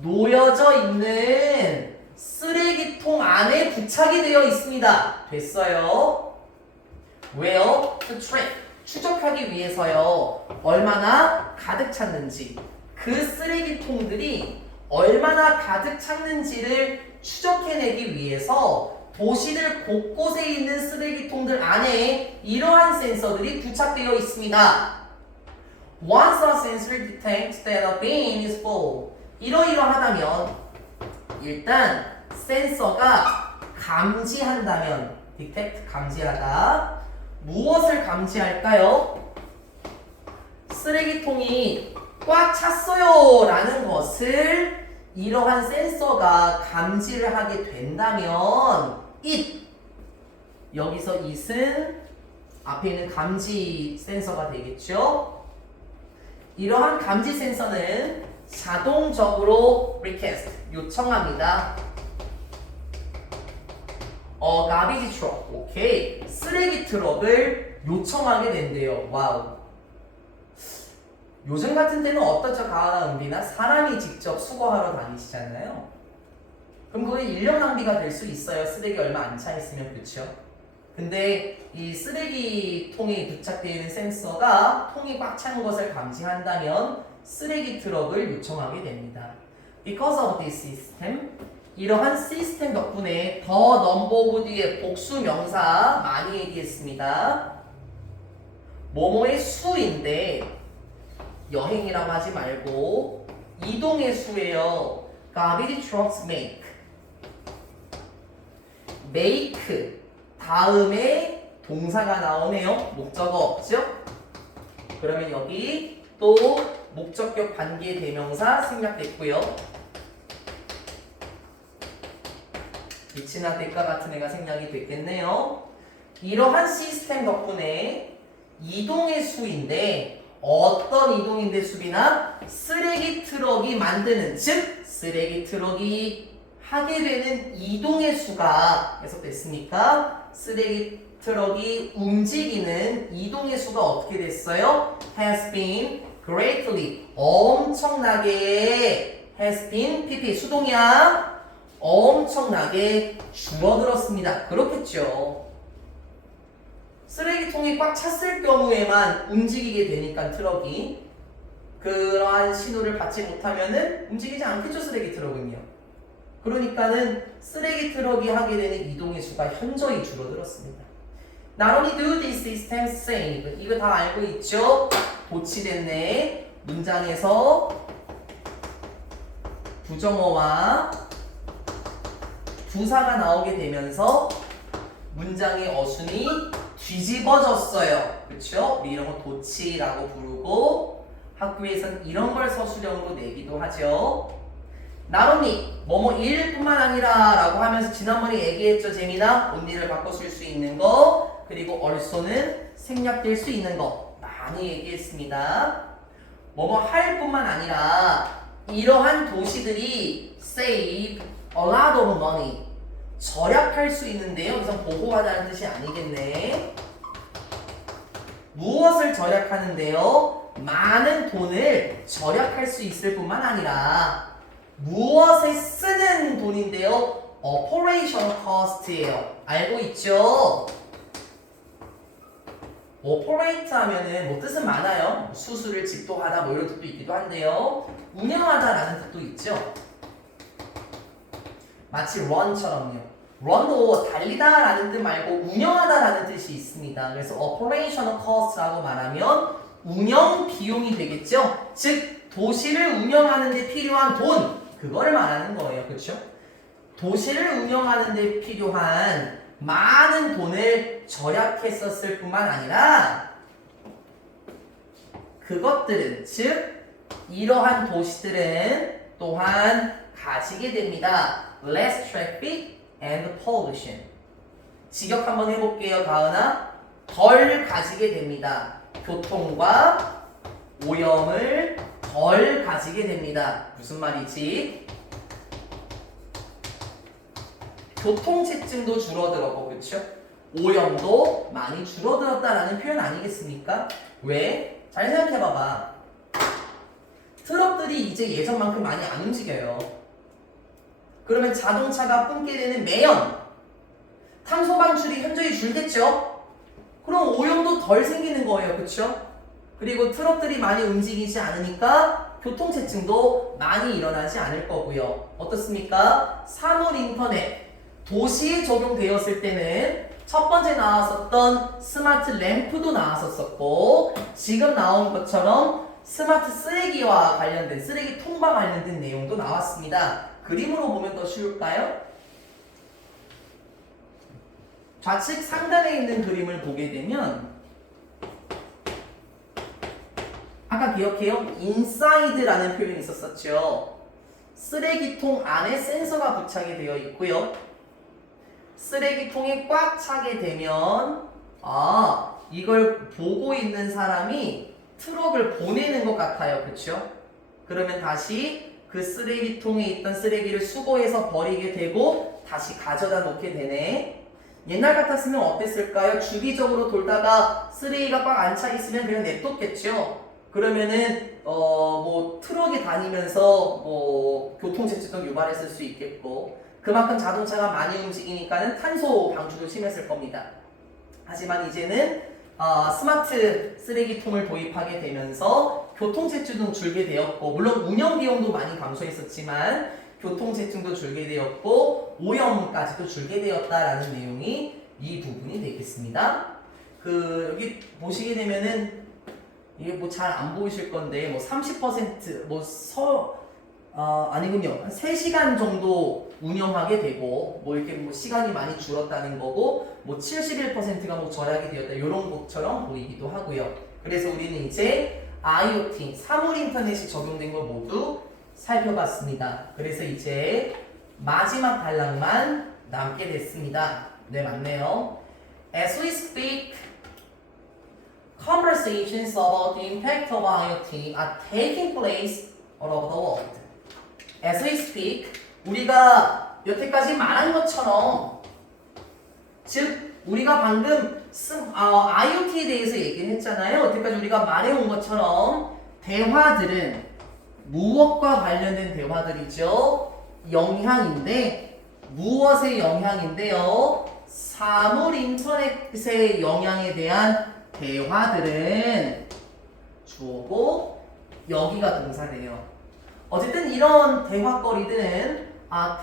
놓여져 있는 쓰레기통 안에 부착이 되어 있습니다. 됐어요? 왜요? To track, 추적하기 위해서요. 얼마나 가득 찼는지, 그 쓰레기통들이 얼마나 가득 찼는지를 추적해내기 위해서 도시들 곳곳에 있는 쓰레기통들 안에 이러한 센서들이 부착되어 있습니다. Once a sensor detects that a bin is full, 이러이러하다면 일단 센서가 감지한다면, detect 감지하다, 무엇을 감지할까요? 쓰레기통이 꽉 찼어요 라는 것을 이러한 센서가 감지를 하게 된다면 it, 여기서 it은 앞에 있는 감지 센서가 되겠죠. 이러한 감지 센서는 자동적으로 request, 요청합니다. garbage truck, 오케이, 쓰레기 트럭을 요청하게 된대요. 와우. 요즘 같은 때는 어떻죠? 가은아, 은빈아? 사람이 직접 수거하러 다니시잖아요. 그럼 그게 인력 낭비가 될 수 있어요. 쓰레기 얼마 안 차 있으면. 그렇죠? 근데 이 쓰레기통에 부착되어 있는 센서가 통이 꽉 찬 것을 감지한다면 쓰레기 트럭을 요청하게 됩니다. Because of this system, 이러한 시스템 덕분에 더 넘버오브 뒤에 복수 명사 많이 얘기했습니다. 뭐뭐의 수인데 여행이라고 하지 말고 이동의 수예요. Garbage trucks make. make 다음에 동사가 나오네요. 목적어 없죠? 그러면 여기 또 목적격 관계 대명사 생략됐고요. 빛이나 대가 같은 애가 생략이 됐겠네요. 이러한 시스템 덕분에 이동의 수인데 어떤 이동인데 수빈아? 쓰레기 트럭이 만드는, 즉 쓰레기 트럭이 하게 되는 이동의 수가 계속됐으니까 쓰레기 트럭이 움직이는 이동의 수가 어떻게 됐어요? has been greatly, 엄청나게, has been pp 수동이야, 엄청나게 줄어들었습니다. 그렇겠죠. 쓰레기통이 꽉 찼을 경우에만 움직이게 되니까 트럭이 그러한 신호를 받지 못하면은 움직이지 않겠죠. 쓰레기 트럭은요. 그러니까는 쓰레기 트럭이 하게 되는 이동의 수가 현저히 줄어들었습니다. Not only do these systems save, 이거 다 알고 있죠? 도치됐네. 문장에서 부정어와 부사가 나오게 되면서 문장의 어순이 뒤집어졌어요. 그쵸? 우리 이런 거 도치라고 부르고 학교에선 이런 걸 서술형으로 내기도 하죠. Not only 뭐뭐 일뿐만 아니라 라고 하면서 지난번에 얘기했죠. 재미나 온리를 바꿔 쓸 수 있는 거, 그리고 also는 생략될 수 있는 거 많이 얘기했습니다. 뭐뭐 할 뿐만 아니라 이러한 도시들이 save a lot of money, 절약할 수 있는데요. 여기서 보호하다는 뜻이 아니겠네. 무엇을 절약하는데요? 많은 돈을 절약할 수 있을 뿐만 아니라 무엇에 쓰는 돈인데요? Operation cost예요. 알고 있죠? operate 하면은 뭐 뜻은 많아요. 수술을 집도하다 뭐 이런 뜻도 있기도 한데요. 운영하다라는 뜻도 있죠. 마치 run처럼요. run도 달리다라는 뜻 말고 운영하다라는 뜻이 있습니다. 그래서 operational cost라고 말하면 운영 비용이 되겠죠. 즉 도시를 운영하는 데 필요한 돈, 그거를 말하는 거예요. 그렇죠? 도시를 운영하는 데 필요한 많은 돈을 절약했었을 뿐만 아니라 그것들은, 즉 이러한 도시들은 또한 가지게 됩니다. Less traffic and pollution. 직역 한번 해볼게요. 가은아. 덜 가지게 됩니다. 교통과 오염을 덜 가지게 됩니다. 무슨 말이지? 교통체증도 줄어들었고, 그쵸? 오염도 많이 줄어들었다라는 표현 아니겠습니까? 왜? 잘 생각해봐봐. 트럭들이 이제 예전만큼 많이 안 움직여요. 그러면 자동차가 뿜게 되는 매연, 탄소 방출이 현저히 줄겠죠? 그럼 오염도 덜 생기는 거예요. 그쵸? 그리고 트럭들이 많이 움직이지 않으니까 교통체증도 많이 일어나지 않을 거고요. 어떻습니까? 사물 인터넷, 도시에 적용되었을 때는 첫 번째 나왔었던 스마트 램프도 나왔었고, 지금 나온 것처럼 스마트 쓰레기와 관련된, 쓰레기 통과 관련된 내용도 나왔습니다. 그림으로 보면 더 쉬울까요? 좌측 상단에 있는 그림을 보게 되면, 아까 기억해요? 인사이드라는 표현이 있었었죠. 쓰레기통 안에 센서가 부착이 되어 있고요. 쓰레기통이 꽉 차게 되면 이걸 보고 있는 사람이 트럭을 보내는 것 같아요. 그쵸? 그러면 다시 그 쓰레기통에 있던 쓰레기를 수거해서 버리게 되고 다시 가져다 놓게 되네. 옛날 같았으면 어땠을까요? 주기적으로 돌다가 쓰레기가 꽉 안 차 있으면 그냥 냅뒀겠죠. 그러면은 뭐 트럭이 다니면서 교통체증도 유발했을 수 있겠고, 그만큼 자동차가 많이 움직이니까는 탄소 방출도 심했을 겁니다. 하지만 이제는 스마트 쓰레기통을 도입하게 되면서 교통체증도 줄게 되었고, 물론 운영 비용도 많이 감소했었지만 교통체증도 줄게 되었고 오염까지도 줄게 되었다라는 내용이 이 부분이 되겠습니다. 여기 보시게 되면은 이게 뭐 잘 안 보이실 건데, 뭐 30% 아니군요. 한 3시간 정도 운영하게 되고, 뭐 이렇게 뭐 시간이 많이 줄었다는 거고, 뭐 71%가 뭐 절약이 되었다, 이런 것처럼 보이기도 하고요. 그래서 우리는 이제 IoT, 사물 인터넷이 적용된 걸 모두 살펴봤습니다. 그래서 이제 마지막 단락만 남게 됐습니다. 네, 맞네요. As we speak, conversations about the impact of IoT are taking place all over the world. As we speak, 우리가 여태까지 말한 것처럼, 즉 우리가 방금 IoT에 대해서 얘기를 했잖아요. 여태까지 우리가 말해온 것처럼 대화들은 무엇과 관련된 대화들이죠? 영향인데, 무엇의 영향인데요? 사물 인터넷의 영향에 대한 대화들은 주어고 여기가 동사네요. 어쨌든 이런 대화거리들은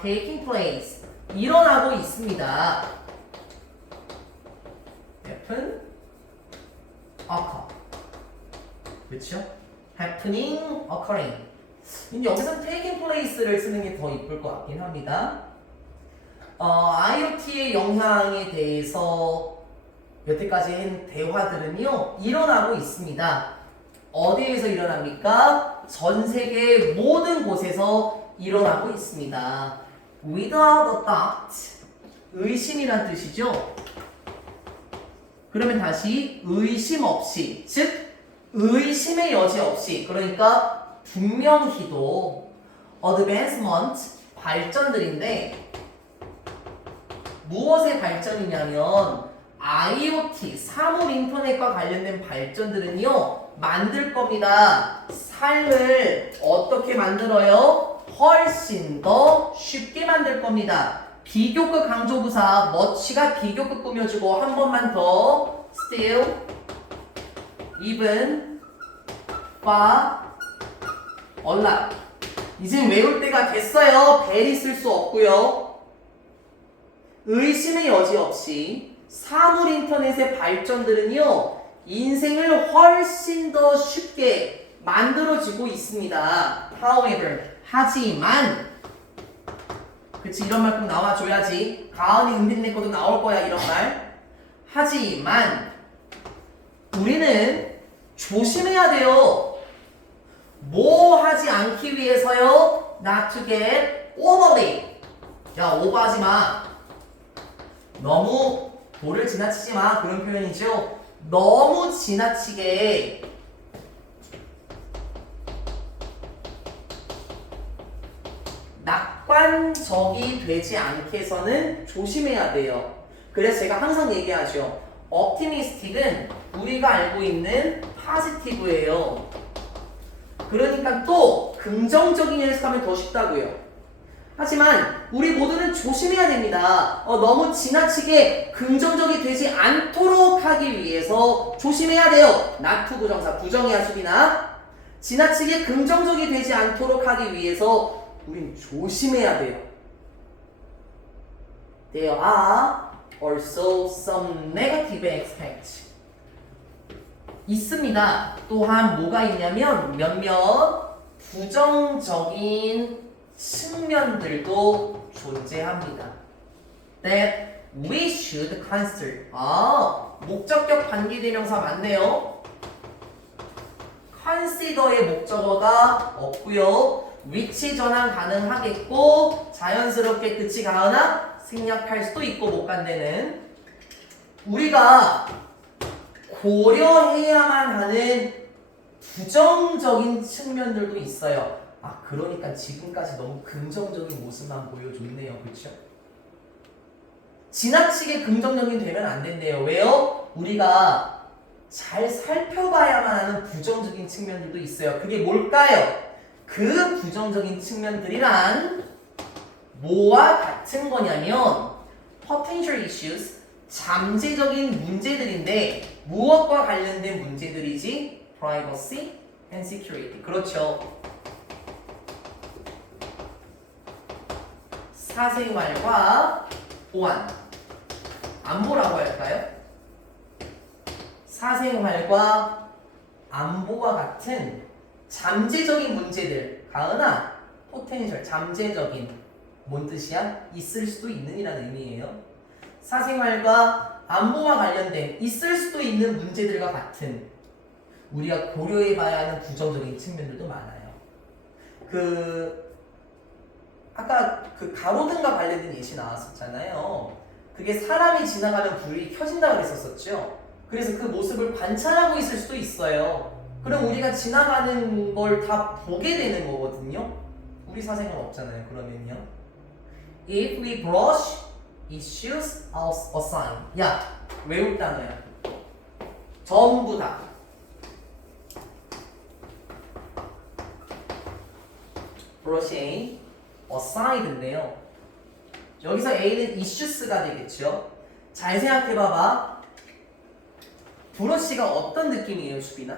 taking place, 일어나고 있습니다. happen, occur. 그렇죠? happening, occurring. 여기서 taking place를 쓰는 게 더 이쁠 것 같긴 합니다. IoT의 영향에 대해서 여태까지 한 대화들은요, 일어나고 있습니다. 어디에서 일어납니까? 전 세계 모든 곳에서 일어나고 있습니다. Without a doubt, 의심이란 뜻이죠. 그러면 다시 의심 없이, 즉 의심의 여지 없이, 그러니까 분명히도 advancement, 발전들인데, 무엇의 발전이냐면 IoT, 사물 인터넷과 관련된 발전들은요, 만들 겁니다. 삶을 어떻게 만들어요? 훨씬 더 쉽게 만들 겁니다. 비교급 강조부사 much가 비교급 꾸며주고, 한 번만 더 still, even, far, a lot. 이제 외울 때가 됐어요. very 쓸 수 없고요. 의심의 여지 없이 사물 인터넷의 발전들은요, 인생을 훨씬 더 쉽게 만들어지고 있습니다. However, 하지만, 그치, 이런 말 꼭 나와줘야지. 가은이 은빈네 것도 나올 거야, 이런 말. 하지만 우리는 조심해야 돼요. 뭐 하지 않기 위해서요? Not to get overly. 야, 오버하지 마. 너무 도를 지나치지 마, 그런 표현이죠. 너무 지나치게 낙관 객관적이 되지 않게 해서는 조심해야 돼요. 그래서 제가 항상 얘기하죠. optimistic은 우리가 알고 있는 positive예요. 그러니까 또 긍정적인 해석하면 더 쉽다고요. 하지만 우리 모두는 조심해야 됩니다. 너무 지나치게 긍정적이 되지 않도록 하기 위해서 조심해야 돼요. not to 부정사 부정의야 수빈아. 지나치게 긍정적이 되지 않도록 하기 위해서 우린 조심해야 돼요. There are also some negative aspects. 있습니다. 또한 뭐가 있냐면 몇몇 부정적인 측면들도 존재합니다. That we should consider. 목적격 관계대명사 맞네요. consider의 목적어가 없고요. 위치 전환 가능하겠고 자연스럽게 그치 가거나 생략할 수도 있고 못 간대는 우리가 고려해야만 하는 부정적인 측면들도 있어요. 그러니까 지금까지 너무 긍정적인 모습만 보여줬네요. 그렇죠? 지나치게 긍정적인 되면 안 된대요. 왜요? 우리가 잘 살펴봐야만 하는 부정적인 측면들도 있어요. 그게 뭘까요? 그 부정적인 측면들이란 뭐와 같은 거냐면 potential issues, 잠재적인 문제들인데 무엇과 관련된 문제들이지? privacy and security. 그렇죠. 사생활과 보안. 안보라고 할까요? 사생활과 안보와 같은 잠재적인 문제들. 가은아, 포텐셜, 잠재적인. 뭔 뜻이야? 있을 수도 있는 이라는 의미예요. 사생활과 안보와 관련된 있을 수도 있는 문제들과 같은 우리가 고려해봐야 하는 부정적인 측면들도 많아요. 아까 그 가로등과 관련된 예시 나왔었잖아요. 그게 사람이 지나가면 불이 켜진다고 그랬었죠. 그래서 그 모습을 관찰하고 있을 수도 있어요. 그럼 우리가 지나가는 걸 다 보게 되는 거거든요. 우리 사생활 없잖아요. 그러면요. If we brush issues aside. 야, 외울 단어야. 전부 다. brushing aside인데요. 여기서 A는 issues가 되겠죠. 잘 생각해봐봐. 브러쉬가 어떤 느낌이에요, 수빈아?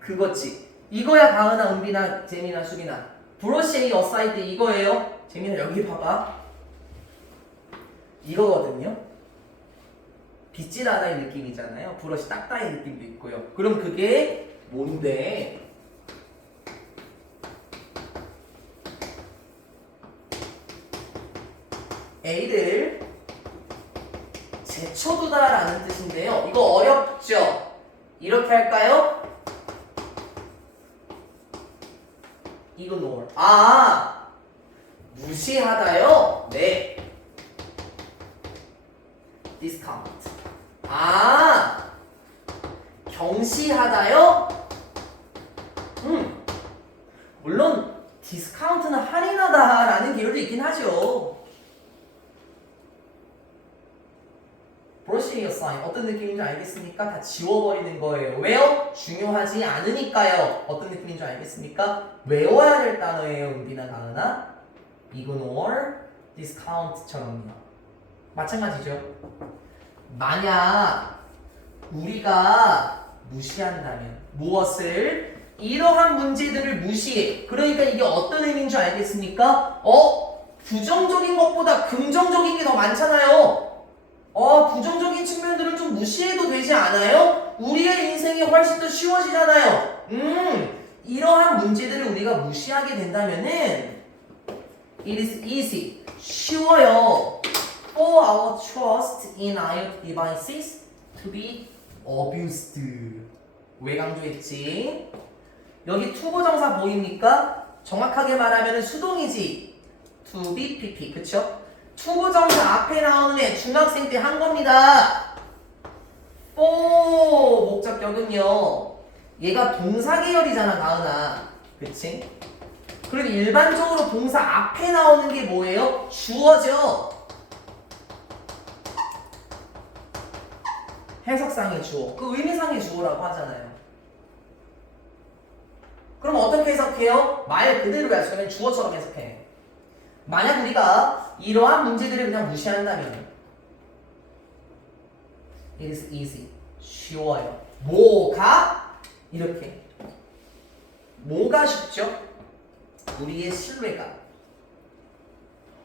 그거지. 이거야, 가은아, 은빈아, 재민아, 수빈아. 브러쉬 A aside 이거예요. 재민아, 여기 봐봐. 이거거든요. 빗질하다의 느낌이잖아요. 브러쉬 닦다의 느낌도 있고요. 그럼 그게 뭔데? A를 제쳐두다라는 뜻인데요. 이거 어렵죠? 이렇게 할까요? ignore. 무시하다요? 네. discount. 경시하다요? 물론 디스카운트는 할인하다라는 계열도 있긴 하죠. brushing aside 어떤 느낌인지 알겠습니까? 다 지워버리는 거예요. 왜요? 중요하지 않으니까요. 어떤 느낌인지 알겠습니까? 외워야 될 단어예요. 은빈아, 가은아. ignore, discount처럼요. 마찬가지죠. 만약 우리가 무시한다면 무엇을? 이러한 문제들을 무시해. 그러니까 이게 어떤 의미인 줄 알겠습니까? 부정적인 것보다 긍정적인 게 더 많잖아요. 부정적인 측면들을 좀 무시해도 되지 않아요? 우리의 인생이 훨씬 더 쉬워지잖아요. 이러한 문제들을 우리가 무시하게 된다면은 it is easy, 쉬워요. For our trust in IoT devices to be abused. 왜 강조했지? 여기 투부정사 보입니까? 정확하게 말하면 수동이지. to be pp, 그쵸? 투부정사 앞에 나오는 애 중학생 때 한 겁니다. for 목적격은요. 얘가 동사 계열이잖아, 가은아. 그치? 그럼 일반적으로 동사 앞에 나오는 게 뭐예요? 주어죠. 해석상의 주어. 그 의미상의 주어라고 하잖아요. 그럼 어떻게 해석해요? 말 그대로 해석하면 주어처럼 해석해. 만약 우리가 이러한 문제들을 그냥 무시한다면 It is easy. 쉬워요. 뭐가? 이렇게. 뭐가 쉽죠? 우리의 신뢰가.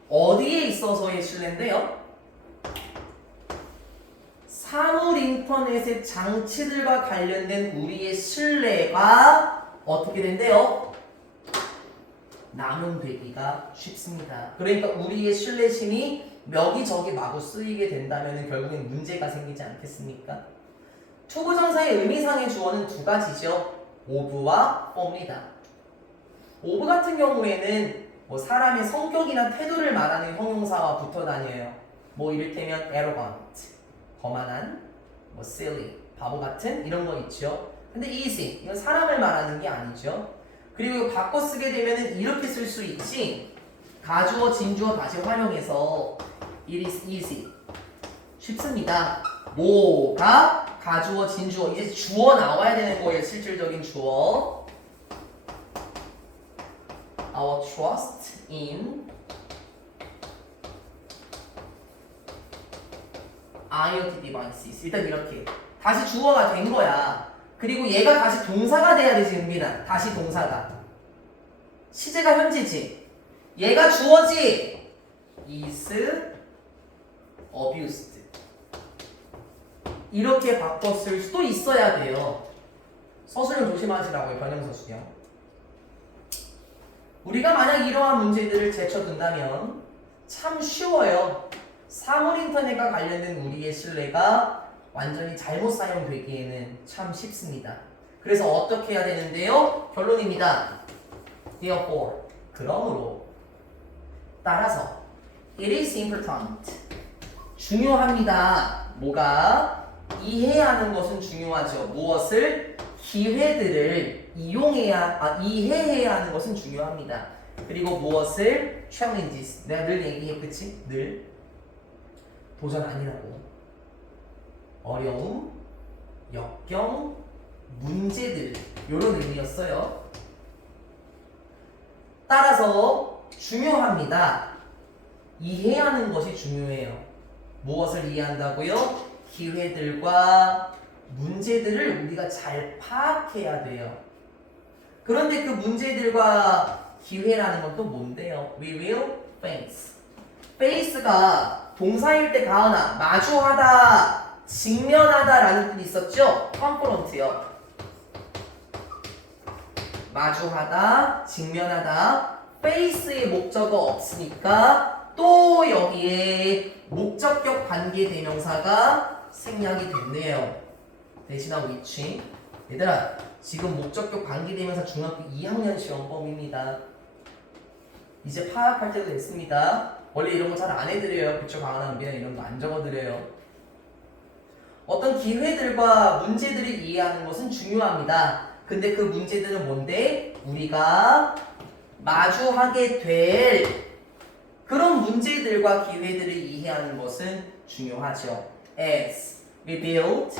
어디에 있어서의 신뢰인데요? 사물 인터넷의 장치들과 관련된 우리의 신뢰가 어떻게 된대요? 남용되기가 쉽습니다. 그러니까 우리의 신뢰심이 여기저기 마구 쓰이게 된다면 결국엔 문제가 생기지 않겠습니까? 투부정사의 의미상의 주어는 두 가지죠. of와 for입니다. of 같은 경우에는 뭐 사람의 성격이나 태도를 말하는 형용사와 붙어 다녀요. 뭐 이를테면 arrogant, 거만한, 뭐 silly, 바보 같은 이런 거 있죠. 근데 easy, 이건 사람을 말하는 게 아니죠. 그리고 바꿔 쓰게 되면 이렇게 쓸 수 있지. 가주어, 진주어 다시 활용해서 It is easy. 쉽습니다. 뭐가 가주어, 진주어. 이제 주어 나와야 되는 거예요. 실질적인 주어. Our trust in IoT devices. 일단 이렇게. 다시 주어가 된 거야. 그리고 얘가 다시 동사가 돼야 되지, 은빈아. 다시 동사가. 시제가 현재지. 얘가 주어지. is abused. 이렇게 바꿨을 수도 있어야 돼요. 서술형 조심하시라고요. 변형서술형. 우리가 만약 이러한 문제들을 제쳐둔다면 참 쉬워요. 사물 인터넷과 관련된 우리의 신뢰가 완전히 잘못 사용되기에는 참 쉽습니다. 그래서 어떻게 해야 되는데요? 결론입니다. Therefore, 그러므로 따라서 It is important. 중요합니다. 뭐가? 이해해야 하는 것은 중요하죠. 무엇을? 기회들을 이해해야 하는 것은 중요합니다. 그리고 무엇을? challenges. 내가 늘 얘기해, 그치? 늘. 도전 아니라고. 어려움, 역경, 문제들. 요런 의미였어요. 따라서 중요합니다. 이해하는 것이 중요해요. 무엇을 이해한다고요? 기회들과 문제들을 우리가 잘 파악해야 돼요. 그런데 그 문제들과 기회라는 건 또 뭔데요? We will face. face가 동사일 때 가은아, 마주하다, 직면하다 라는 뜻이 있었죠? confront요. 마주하다, 직면하다. face의 목적어 없으니까 또 여기에 목적격 관계 대명사가 생략이 됐네요. 대신하고 which. 얘들아, 지금 목적격 관계 대명사 중학교 2학년 시험범입니다. 이제 파악할 때도 됐습니다. 원래 이런 거 잘 안 해드려요. 그쵸? 강한한 미안 이런 거 안 적어드려요. 어떤 기회들과 문제들을 이해하는 것은 중요합니다. 근데 그 문제들은 뭔데? 우리가 마주하게 될 그런 문제들과 기회들을 이해하는 것은 중요하죠. As we build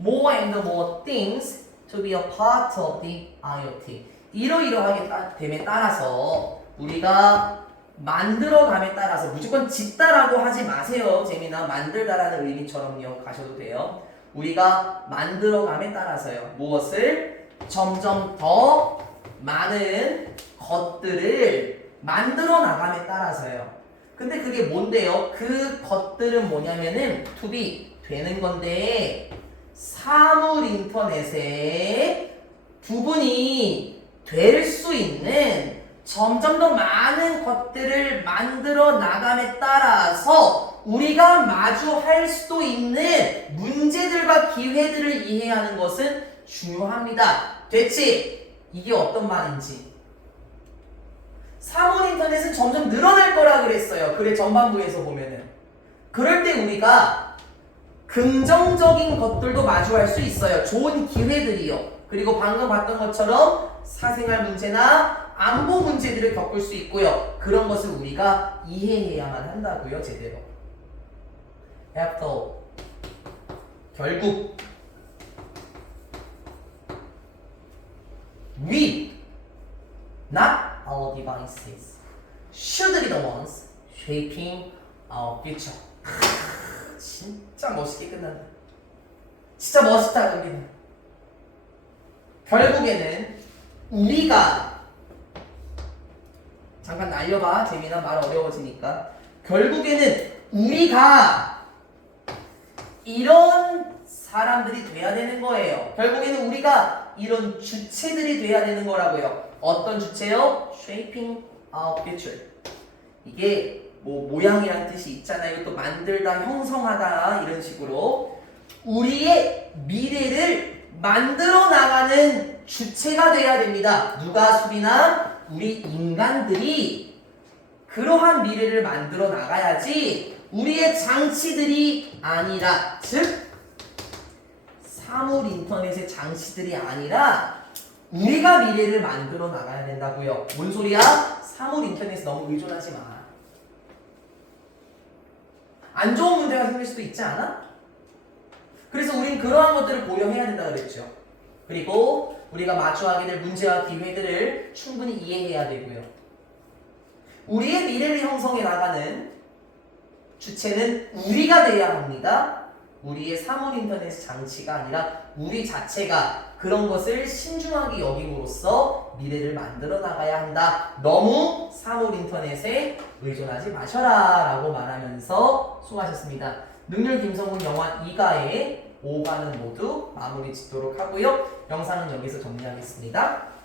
more and more things to be a part of the IoT. 이러이러하게 됨에 따라서 우리가 만들어감에 따라서 무조건 짓다라고 하지 마세요. 재미나 만들다라는 의미처럼요. 가셔도 돼요. 우리가 만들어감에 따라서요. 무엇을? 점점 더 많은 것들을 만들어 나감에 따라서요. 근데 그게 뭔데요? 그 것들은 뭐냐면은 to be 되는 건데 사물 인터넷에 구분이 될 수 있는 점점 더 많은 것들을 만들어 나감에 따라서 우리가 마주할 수도 있는 문제들과 기회들을 이해하는 것은 중요합니다. 됐지? 이게 어떤 말인지. 사물 인터넷은 점점 늘어날 거라 그랬어요. 글의 전반부에서 보면은. 그럴 때 우리가 긍정적인 것들도 마주할 수 있어요. 좋은 기회들이요. 그리고 방금 봤던 것처럼 사생활 문제나 안보 문제들을 겪을 수 있고요. 그런 것을 우리가 이해해야만 한다고요. 제대로. After 결국 we, not our devices, should be the ones shaping our future. 진짜 멋있게 끝난다. 진짜 멋있다 여기는. 결국에는 우리가 잠깐 날려봐. 재민아 말 어려워지니까. 결국에는 우리가 이런 사람들이 돼야 되는 거예요. 결국에는 우리가 이런 주체들이 돼야 되는 거라고요. 어떤 주체요? Shaping our future. 이게 뭐 모양이란 뜻이 있잖아요. 이것도 만들다, 형성하다 이런 식으로 우리의 미래를 만들어 나가는 주체가 돼야 됩니다. 누가 수빈아? 우리 인간들이 그러한 미래를 만들어 나가야지 우리의 장치들이 아니라, 즉 사물 인터넷의 장치들이 아니라 우리가 미래를 만들어 나가야 된다고요. 뭔 소리야? 사물 인터넷에 너무 의존하지 마. 안 좋은 문제가 생길 수도 있지 않아? 그래서 우린 그러한 것들을 고려해야 된다 그랬죠. 그리고 우리가 마주하게 될 문제와 기회들을 충분히 이해해야 되고요. 우리의 미래를 형성해 나가는 주체는 우리가 돼야 합니다. 우리의 사물 인터넷 장치가 아니라 우리 자체가 그런 것을 신중하게 여김으로써 미래를 만들어 나가야 한다. 너무 사물 인터넷에 의존하지 마셔라 라고 말하면서 수고하셨습니다. 능률 김성훈 영화 2가의 5과는 모두 마무리 짓도록 하고요. 영상은 여기서 정리하겠습니다.